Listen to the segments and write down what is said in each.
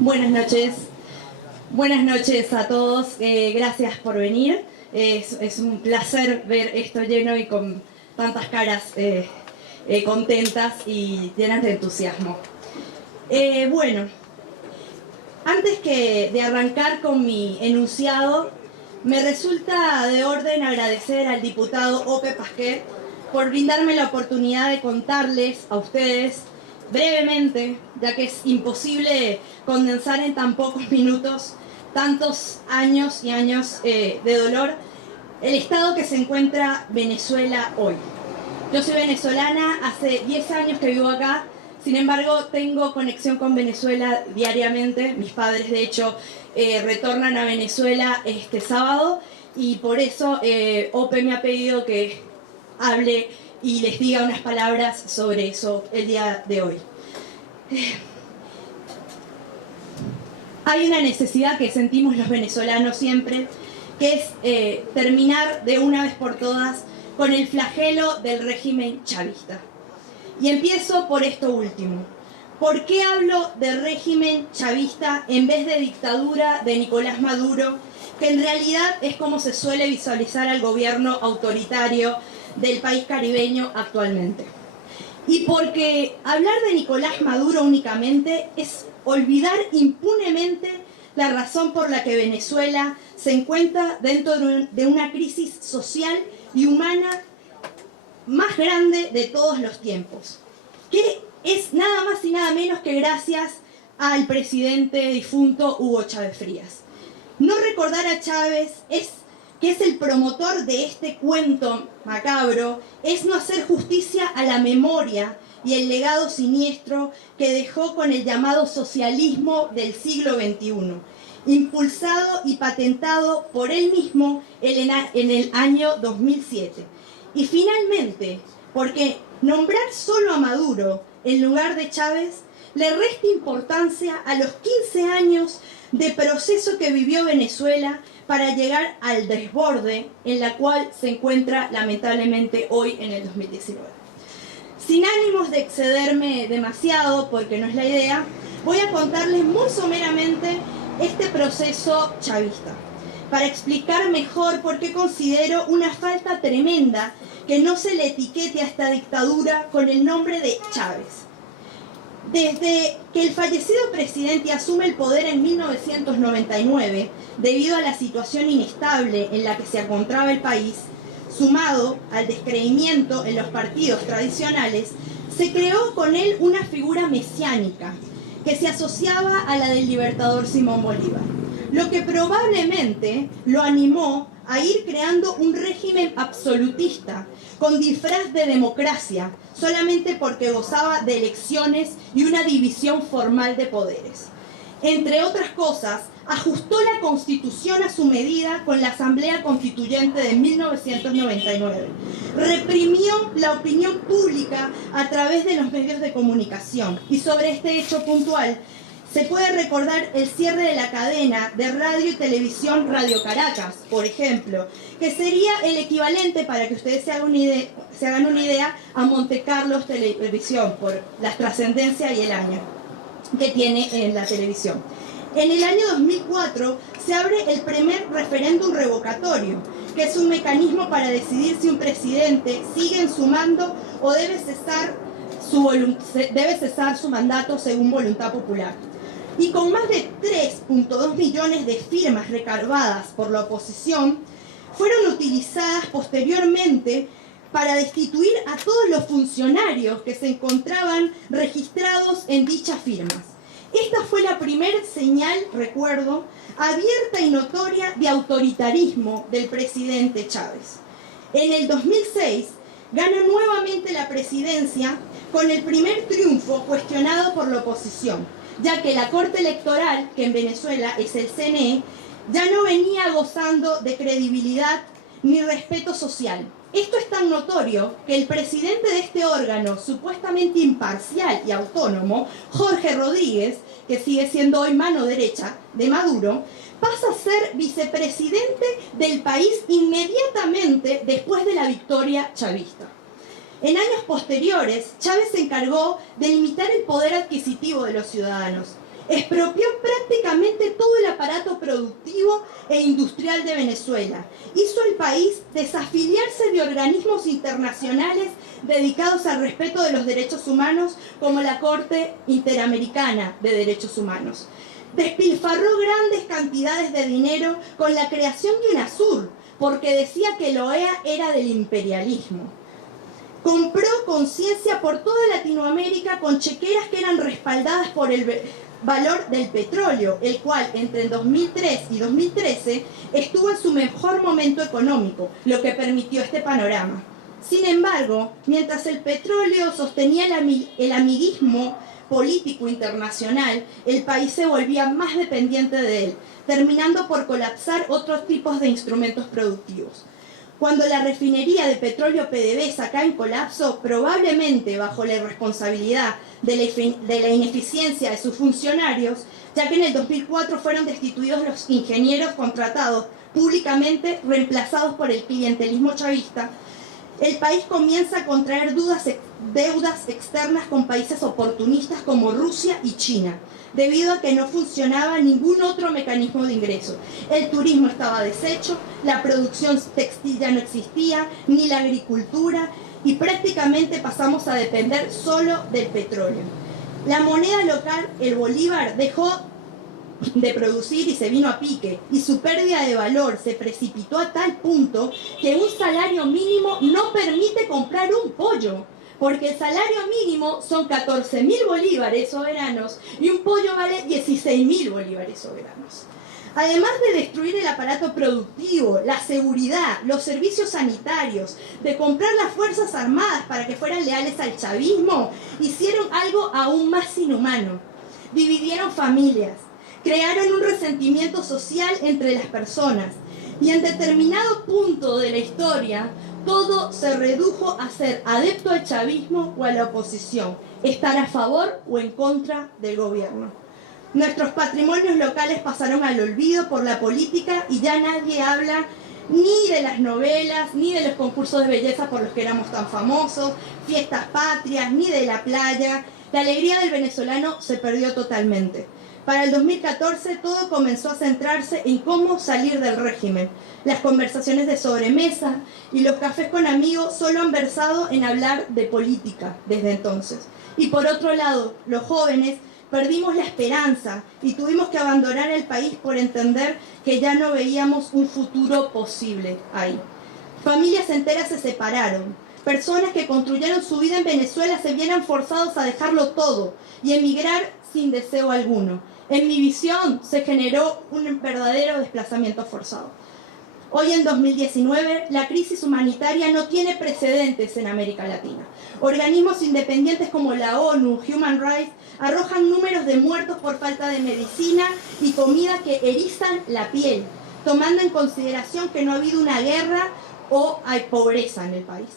Buenas noches. Buenas noches a todos. Gracias por venir. Es un placer ver esto lleno y con tantas caras contentas y llenas de entusiasmo. Bueno, antes de arrancar con mi enunciado, me resulta de orden agradecer al diputado Ope Pasquet por brindarme la oportunidad de contarles a ustedes brevemente, ya que es imposible condensar en tan pocos minutos tantos años y años de dolor, el estado que se encuentra Venezuela hoy. Yo soy venezolana, hace 10 años que vivo acá, sin embargo tengo conexión con Venezuela diariamente. Mis padres de hecho retornan a Venezuela este sábado y por eso Ope me ha pedido que hable y les diga unas palabras sobre eso el día de hoy. Hay una necesidad que sentimos los venezolanos siempre, que es terminar de una vez por todas con el flagelo del régimen chavista. Y empiezo por esto último. ¿Por qué hablo de régimen chavista en vez de dictadura de Nicolás Maduro, que en realidad es como se suele visualizar al gobierno autoritario del país caribeño actualmente? Y porque hablar de Nicolás Maduro únicamente es olvidar impunemente la razón por la que Venezuela se encuentra dentro de una crisis social y humana más grande de todos los tiempos, que es nada más y nada menos que gracias al presidente difunto Hugo Chávez Frías. No recordar a Chávez que es el promotor de este cuento macabro, es no hacer justicia a la memoria y el legado siniestro que dejó con el llamado socialismo del siglo XXI, impulsado y patentado por él mismo en el año 2007. Y finalmente, porque nombrar solo a Maduro en lugar de Chávez le resta importancia a los 15 años de proceso que vivió Venezuela para llegar al desborde en la cual se encuentra lamentablemente hoy en el 2019. Sin ánimos de excederme demasiado, porque no es la idea, voy a contarles muy someramente este proceso chavista, para explicar mejor por qué considero una falta tremenda que no se le etiquete a esta dictadura con el nombre de Chávez. Desde que el fallecido presidente asume el poder en 1999, debido a la situación inestable en la que se encontraba el país, sumado al descreimiento en los partidos tradicionales, se creó con él una figura mesiánica que se asociaba a la del libertador Simón Bolívar, lo que probablemente lo animó a ir creando un régimen absolutista con disfraz de democracia, solamente porque gozaba de elecciones y una división formal de poderes. Entre otras cosas, ajustó la Constitución a su medida con la Asamblea Constituyente de 1999. Reprimió la opinión pública a través de los medios de comunicación. Y sobre este hecho puntual, se puede recordar el cierre de la cadena de radio y televisión Radio Caracas, por ejemplo, que sería el equivalente, para que ustedes se hagan una idea, a Monte Carlos Televisión, por la trascendencia y el año que tiene en la televisión. En el año 2004 se abre el primer referéndum revocatorio, que es un mecanismo para decidir si un presidente sigue en su mando o debe cesar su mandato según voluntad popular. Y con más de 3.2 millones de firmas recabadas por la oposición, fueron utilizadas posteriormente para destituir a todos los funcionarios que se encontraban registrados en dichas firmas. Esta fue la primera señal, recuerdo, abierta y notoria de autoritarismo del presidente Chávez. En el 2006, gana nuevamente la presidencia con el primer triunfo cuestionado por la oposición, ya que la Corte Electoral, que en Venezuela es el CNE, ya no venía gozando de credibilidad ni respeto social. Esto es tan notorio que el presidente de este órgano, supuestamente imparcial y autónomo, Jorge Rodríguez, que sigue siendo hoy mano derecha de Maduro, pasa a ser vicepresidente del país inmediatamente después de la victoria chavista. En años posteriores, Chávez se encargó de limitar el poder adquisitivo de los ciudadanos expropió prácticamente todo el aparato productivo e industrial de Venezuela. Hizo al país desafiliarse de organismos internacionales dedicados al respeto de los derechos humanos, como la Corte Interamericana de Derechos Humanos. Despilfarró grandes cantidades de dinero con la creación de UNASUR, porque decía que la OEA era del imperialismo. Compró conciencia por toda Latinoamérica con chequeras que eran respaldadas por el valor del petróleo, el cual entre 2003 y 2013 estuvo en su mejor momento económico, lo que permitió este panorama. Sin embargo, mientras el petróleo sostenía el amiguismo político internacional, el país se volvía más dependiente de él, terminando por colapsar otros tipos de instrumentos productivos. Cuando la refinería de petróleo PDVSA cae en colapso, probablemente bajo la irresponsabilidad de la ineficiencia de sus funcionarios, ya que en el 2004 fueron destituidos los ingenieros contratados públicamente, reemplazados por el clientelismo chavista, el país comienza a contraer deudas externas con países oportunistas como Rusia y China, debido a que no funcionaba ningún otro mecanismo de ingreso. El turismo estaba deshecho, la producción textil ya no existía, ni la agricultura, y prácticamente pasamos a depender solo del petróleo. La moneda local, el bolívar, dejó de producir y se vino a pique, y su pérdida de valor se precipitó a tal punto que un salario mínimo no permite comprar un pollo, porque el salario mínimo son 14.000 bolívares soberanos y un pollo vale 16.000 bolívares soberanos. Además de destruir el aparato productivo, la seguridad, los servicios sanitarios, de comprar las fuerzas armadas para que fueran leales al chavismo, hicieron algo aún más inhumano: dividieron familias, crearon un resentimiento social entre las personas, y en determinado punto de la historia todo se redujo a ser adepto al chavismo o a la oposición, estar a favor o en contra del gobierno. Nuestros patrimonios locales pasaron al olvido por la política y ya nadie habla ni de las novelas, ni de los concursos de belleza por los que éramos tan famosos, fiestas patrias, ni de la playa. La alegría del venezolano se perdió totalmente. Para el 2014 todo comenzó a centrarse en cómo salir del régimen. Las conversaciones de sobremesa y los cafés con amigos solo han versado en hablar de política desde entonces. Y por otro lado, los jóvenes perdimos la esperanza y tuvimos que abandonar el país por entender que ya no veíamos un futuro posible ahí. Familias enteras se separaron. Personas que construyeron su vida en Venezuela se vieron forzados a dejarlo todo y emigrar sin deseo alguno. En mi visión se generó un verdadero desplazamiento forzado. Hoy en 2019, la crisis humanitaria no tiene precedentes en América Latina. Organismos independientes como la ONU, Human Rights, arrojan números de muertos por falta de medicina y comida que erizan la piel, tomando en consideración que no ha habido una guerra o hay pobreza en el país.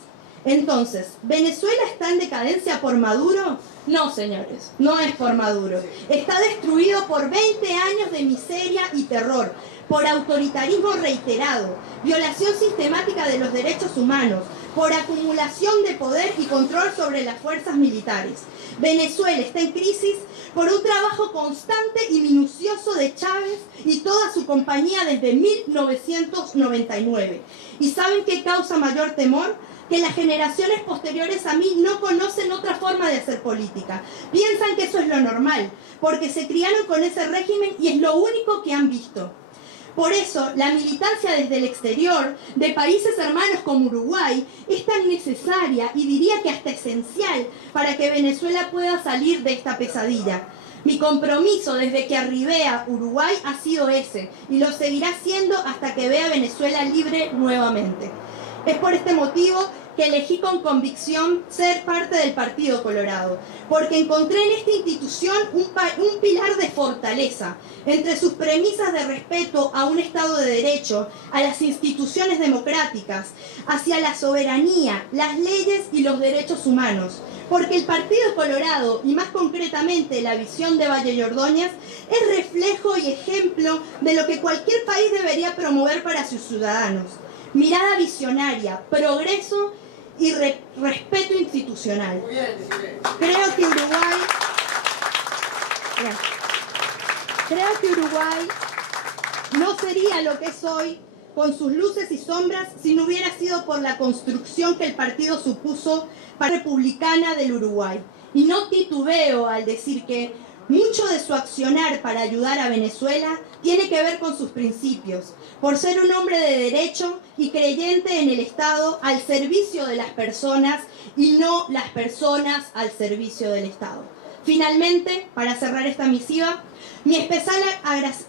Entonces, ¿Venezuela está en decadencia por Maduro? No, señores, no es por Maduro. Está destruido por 20 años de miseria y terror, por autoritarismo reiterado, violación sistemática de los derechos humanos, por acumulación de poder y control sobre las fuerzas militares. Venezuela está en crisis por un trabajo constante y minucioso de Chávez y toda su compañía desde 1999. ¿Y saben qué causa mayor temor? Que las generaciones posteriores a mí no conocen otra forma de hacer política. Piensan que eso es lo normal, porque se criaron con ese régimen y es lo único que han visto. Por eso, la militancia desde el exterior, de países hermanos como Uruguay, es tan necesaria y diría que hasta esencial para que Venezuela pueda salir de esta pesadilla. Mi compromiso desde que arribé a Uruguay ha sido ese, y lo seguirá siendo hasta que vea a Venezuela libre nuevamente. Es por este motivo que elegí con convicción ser parte del Partido Colorado, porque encontré en esta institución un pilar de fortaleza, entre sus premisas de respeto a un Estado de Derecho, a las instituciones democráticas, hacia la soberanía, las leyes y los derechos humanos. Porque el Partido Colorado, y más concretamente la visión de Valle y Ordóñez, es reflejo y ejemplo de lo que cualquier país debería promover para sus ciudadanos. Mirada visionaria, progreso y respeto institucional. Creo que Uruguay... Gracias. Creo que Uruguay no sería lo que es hoy, con sus luces y sombras, si no hubiera sido por la construcción que el partido supuso para la Republicana del Uruguay. Y no titubeo al decir que mucho de su accionar para ayudar a Venezuela tiene que ver con sus principios, por ser un hombre de derecho y creyente en el Estado al servicio de las personas y no las personas al servicio del Estado. Finalmente, para cerrar esta misiva, mi especial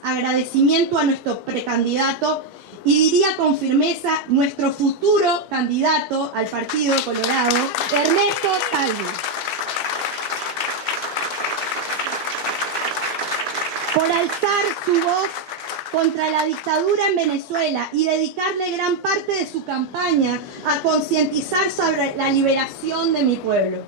agradecimiento a nuestro precandidato y diría con firmeza nuestro futuro candidato al Partido Colorado, Ernesto Talvi, por alzar su voz contra la dictadura en Venezuela y dedicarle gran parte de su campaña a concientizar sobre la liberación de mi pueblo.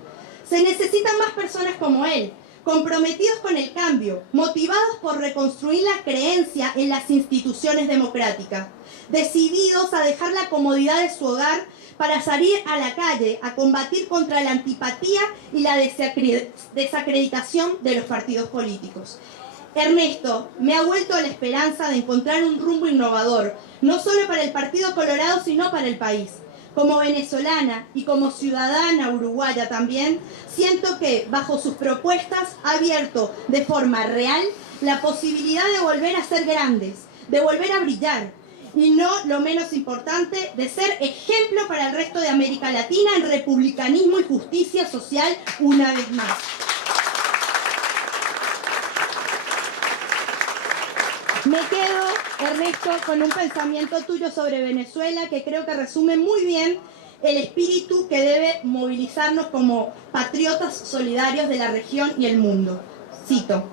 Se necesitan más personas como él, comprometidos con el cambio, motivados por reconstruir la creencia en las instituciones democráticas, decididos a dejar la comodidad de su hogar para salir a la calle a combatir contra la antipatía y la desacreditación de los partidos políticos. Ernesto me ha vuelto a la esperanza de encontrar un rumbo innovador, no solo para el Partido Colorado, sino para el país. Como venezolana y como ciudadana uruguaya también, siento que bajo sus propuestas ha abierto de forma real la posibilidad de volver a ser grandes, de volver a brillar y no lo menos importante, de ser ejemplo para el resto de América Latina en republicanismo y justicia social una vez más. Me quedo, Ernesto, con un pensamiento tuyo sobre Venezuela que creo que resume muy bien el espíritu que debe movilizarnos como patriotas solidarios de la región y el mundo. Cito: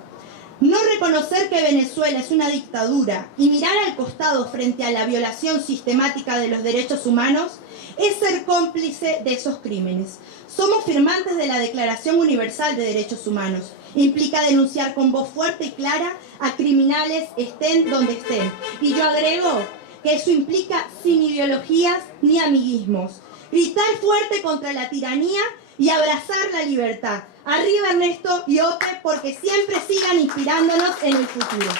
no reconocer que Venezuela es una dictadura y mirar al costado frente a la violación sistemática de los derechos humanos es ser cómplice de esos crímenes. Somos firmantes de la Declaración Universal de Derechos Humanos. Implica denunciar con voz fuerte y clara a criminales estén donde estén. Y yo agrego que eso implica sin ideologías ni amiguismos. Gritar fuerte contra la tiranía y abrazar la libertad. Arriba Ernesto y Ope, porque siempre sigan inspirándonos en el futuro.